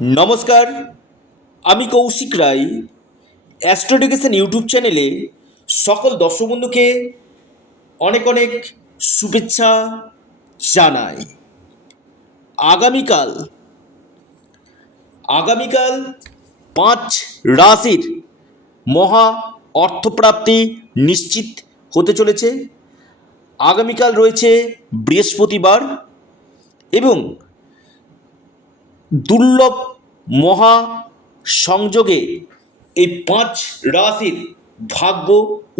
নমস্কার, আমি কৌশিক রায়। Astro education YouTube চ্যানেলে সকল দর্শক বন্ধুকে অনেক অনেক শুভেচ্ছা জানাই। আগামীকাল আগামীকাল 5 রাশির মহা অর্থপ্রাপ্তি নিশ্চিত হতে চলেছে। আগামীকাল রয়েছে বৃহস্পতিবার এবং দুর্লভ মহা সংযোগে এই 5 রাশির ভাগ্য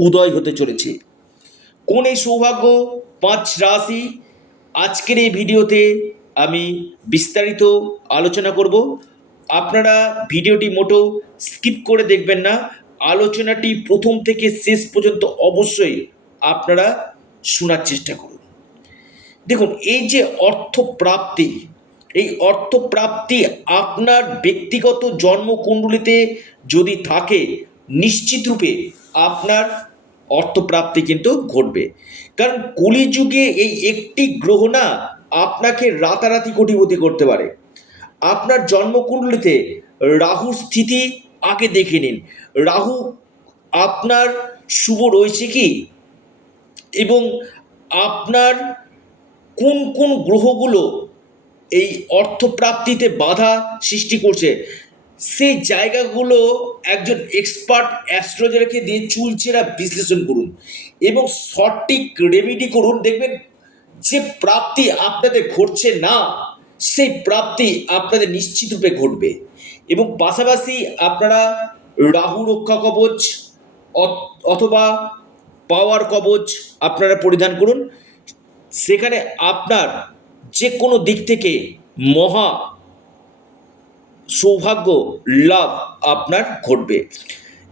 উদয় হতে চলেছে। কোন এই সৌভাগ্য 5 রাশি, আজকের এই ভিডিওতে আমি বিস্তারিত আলোচনা করব। আপনারা ভিডিওটি মোটেও স্কিপ করে দেখবেন না, আলোচনাটি প্রথম থেকে শেষ পর্যন্ত অবশ্যই আপনারা শোনার চেষ্টা করুন। দেখুন, এই যে অর্থপ্রাপ্তি, এই অর্থপ্রাপ্তি আপনার ব্যক্তিগত জন্মকুণ্ডলিতে যদি থাকে, নিশ্চিত রূপে আপনার অর্থপ্রাপ্তি কিন্তু ঘটবে। কারণ কলিযুগে এই একটি গ্রহ না আপনাকে রাতারাতি কোটিপতি করতে পারে। আপনার জন্মকুণ্ডলিতে রাহুর স্থিতি আগে দেখে নিন। রাহু আপনার শুভ রয়েছে কি, এবং আপনার কোন কোন গ্রহগুলো এই অর্থপ্রাপ্তিতে বাধা সৃষ্টি করছে, সেই জায়গাগুলো একজন এক্সপার্ট অ্যাস্ট্রোলজারকে দিয়ে চুলচেরা বিশ্লেষণ করুন এবং সঠিক রেমেডি করুন। দেখবেন যে প্রাপ্তি আপনাদের ঘটছে না, সেই প্রাপ্তি আপনাদের নিশ্চিত রূপে ঘটবে। এবং পাশাপাশি আপনারা রাহু রক্ষা কবচ অথবা পাওয়ার কবচ আপনারা পরিধান করুন। সেখানে আপনার যে কোনো দিক থেকে মহা সৌভাগ্য লাভ আপনার ঘটবে।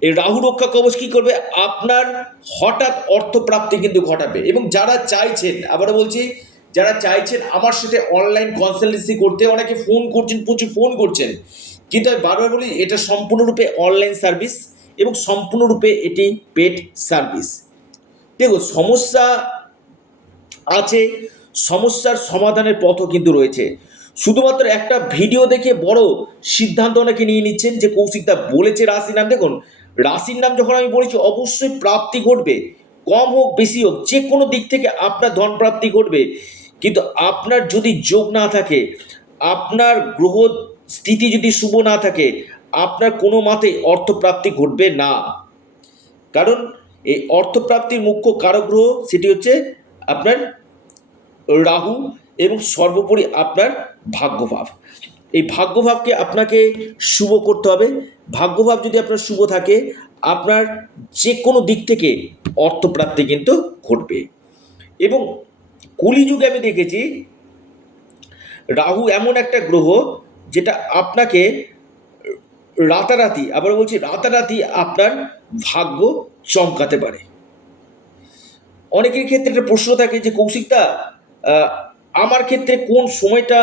এই রাহু রক্ষা কবচ কী করবে, আপনার হঠাৎ অর্থপ্রাপ্তি কিন্তু ঘটাবে। এবং যারা চাইছেন, আবারও বলছি, যারা চাইছেন আমার সাথে অনলাইন কনসালটেন্সি করতে, অনেকে ফোন করছেন, প্রচুর ফোন করছেন, কিন্তু আমি বারবার বলি এটা সম্পূর্ণরূপে অনলাইন সার্ভিস এবং সম্পূর্ণরূপে এটি পেড সার্ভিস। দেখো, সমস্যা আছে, সমস্যার সমাধানের পথও কিন্তু রয়েছে। শুধুমাত্র একটা ভিডিও দেখে বড় সিদ্ধান্ত অনেকে নিয়ে নিচ্ছেন যে কৌশিকদা বলেছে রাশির নাম। দেখুন, রাশির নাম যখন আমি বলেছি, অবশ্যই প্রাপ্তি ঘটবে, কম হোক বেশি হোক, যে কোনো দিক থেকে আপনার ধন প্রাপ্তি ঘটবে। কিন্তু আপনার যদি যোগ না থাকে, আপনার গ্রহ স্থিতি যদি শুভ না থাকে, আপনার কোনো মতেই অর্থপ্রাপ্তি ঘটবে না। কারণ এই অর্থপ্রাপ্তির মুখ্য কারক গ্রহ সেটি হচ্ছে আপনার রাহু এবং সর্বোপরি আপনার ভাগ্যভাব। এই ভাগ্যভাবকে আপনাকে শুভ করতে হবে। ভাগ্যভাব যদি আপনার শুভ থাকে, আপনার যে কোনো দিক থেকে অর্থপ্রাপ্তি কিন্তু ঘটবে। এবং কলিযুগে আমি দেখেছি রাহু এমন একটা গ্রহ যেটা আপনাকে রাতারাতি, আবার বলছি রাতারাতি, আপনার ভাগ্য চমকাতে পারে। অনেকের ক্ষেত্রে একটা প্রশ্ন থাকে যে কৌশিকদা, আমার ক্ষেত্রে কোন সময়টা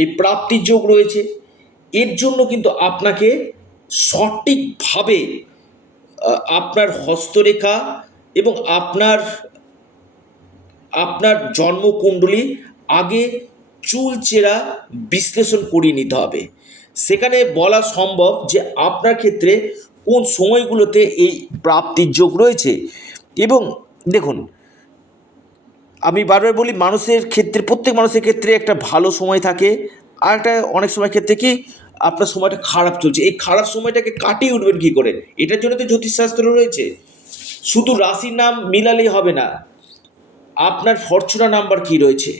এই প্রাপ্তির যোগ রয়েছে। এর জন্য কিন্তু আপনাকে সঠিকভাবে আপনার হস্তরেখা এবং আপনার আপনার জন্মকুণ্ডলী আগে চুলচেরা বিশ্লেষণ করিয়ে নিতে হবে। সেখানে বলা সম্ভব যে আপনার ক্ষেত্রে কোন সময়গুলোতে এই প্রাপ্তির যোগ রয়েছে। এবং দেখুন, আমি বারবার বলি, মানুষের ক্ষেত্রে, প্রত্যেক মানুষের ক্ষেত্রে একটা ভালো সময় থাকে, আর একটা অনেক সময় ক্ষেত্রে কি আপনার সময়টা খারাপ চলছে। এই খারাপ সময়টাকে কাটিয়ে উঠবেন কী করে, এটার জন্য তো জ্যোতিষশাস্ত্র রয়েছে। শুধু রাশির নাম মিলালেই হবে না, আপনার ফরচুনা নাম্বার কি রয়েছে,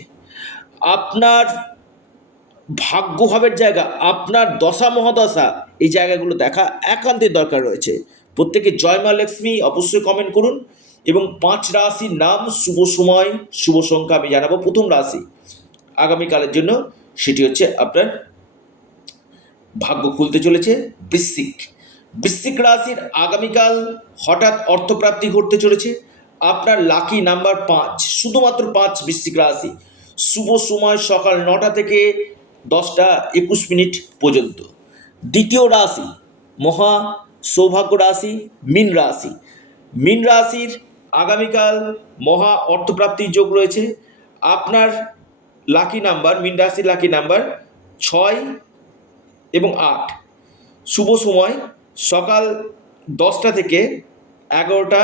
আপনার ভাগ্যভাবের জায়গা, আপনার দশা মহাদশা, এই জায়গাগুলো দেখা একান্তের দরকার রয়েছে। প্রত্যেকে জয় মা লক্ষ্মী অবশ্যই কমেন্ট করুন। এবং 5 রাশির নাম, শুভ সময়, শুভ সংখ্যা আমি জানাবো। প্রথম রাশি আগামীকালের জন্য সেটি হচ্ছে আপনার ভাগ্য খুলতে চলেছে বৃশ্চিক। বৃশ্চিক রাশির আগামীকাল হঠাৎ অর্থপ্রাপ্তি ঘটতে চলেছে। আপনার লাকি নাম্বার 5, শুধুমাত্র 5 বৃশ্চিক রাশি। শুভ সময় সকাল 9টা থেকে 10টা 21 মিনিট পর্যন্ত। দ্বিতীয় রাশি, মহা সৌভাগ্য রাশি, মীন রাশি। মীন রাশির আগামীকাল মহা অর্থপ্রাপ্তির যোগ রয়েছে। আপনার লাকি নাম্বার, মীন রাশির লাকি নাম্বার 6, এবং 8। শুভ সময় সকাল 10টা থেকে 11টা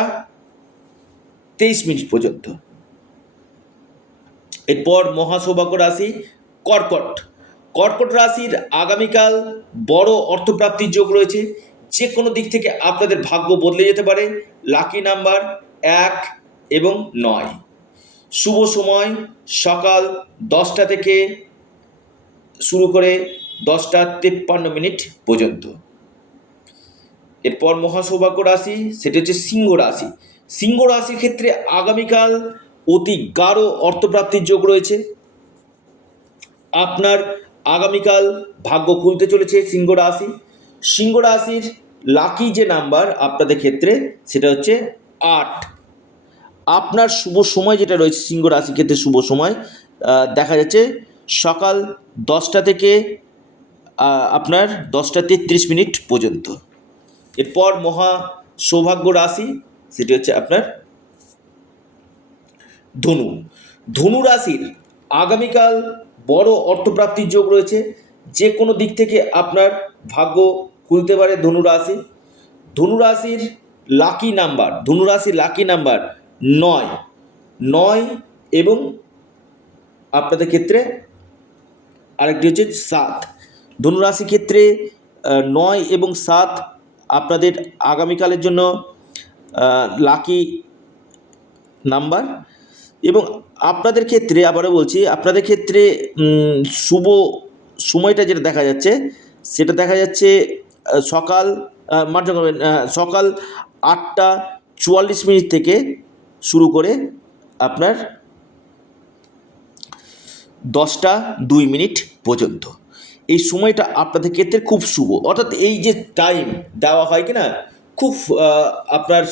23 পর্যন্ত। এরপর মহাসৌভাগ্য রাশি কর্কট। কর্কট রাশির আগামীকাল বড় অর্থপ্রাপ্তির যোগ রয়েছে। যে কোনো দিক থেকে আপনাদের ভাগ্য বদলে যেতে পারে। লাকি নাম্বার 1 এবং 9। শুভ সময় সকাল 10টা থেকে শুরু করে 10টা 53 পর্যন্ত। এরপর মহাসৌভাগ্য রাশি সেটা হচ্ছে সিংহ রাশি। সিংহ রাশির ক্ষেত্রে আগামীকাল অতি গাঢ় অর্থপ্রাপ্তির যোগ রয়েছে। আপনার আগামীকাল ভাগ্য খুলতে চলেছে সিংহ রাশি। সিংহ রাশির লাকি যে নাম্বার আপনাদের ক্ষেত্রে সেটা হচ্ছে 8। আপনার শুভ সময় যেটা রয়েছে সিংহ রাশির ক্ষেত্রে শুভ সময় দেখা যাচ্ছে সকাল 10টা থেকে আপনার 10টা 33 পর্যন্ত। এরপর মহা সৌভাগ্য রাশি সেটি হচ্ছে আপনার ধনু। ধনু রাশির আগামীকাল বড় অর্থপ্রাপ্তির যোগ রয়েছে। যে কোনো দিক থেকে আপনার ভাগ্য খুলতে পারে ধনু রাশি। ধনু রাশির লাকি নাম্বার 9 এবং আপনাদের ক্ষেত্রে আরেকটি হচ্ছে 7। ধনু রাশির ক্ষেত্রে 9 এবং 7 আপনাদের আগামীকালের জন্য লাকি নাম্বার। এবং আপনাদের ক্ষেত্রে আবারও বলছি, আপনাদের ক্ষেত্রে শুভ সময়টা যেটা দেখা যাচ্ছে সেটা দেখা যাচ্ছে সকাল 8টা 44 থেকে শুরু করে আপনার 10টা 2 পর্যন্ত। এই সময়টা আপনাদের ক্ষেত্রে খুব শুভ। অর্থাৎ এই যে টাইম দেওয়া হয় কিনা, খুব আপনার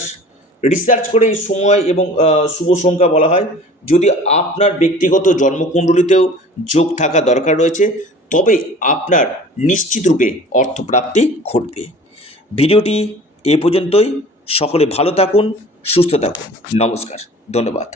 রিসার্চ করে এই সময় এবং শুভ সংখ্যা বলা হয়। যদি আপনার ব্যক্তিগত জন্মকুণ্ডলিতেও যোগ থাকা দরকার রয়েছে, তবে আপনার নিশ্চিত রূপে অর্থপ্রাপ্তি ঘটবে। ভিডিওটি এ পর্যন্তই। সকলে ভালো থাকুন, সুস্থ থাকুন। নমস্কার, ধন্যবাদ।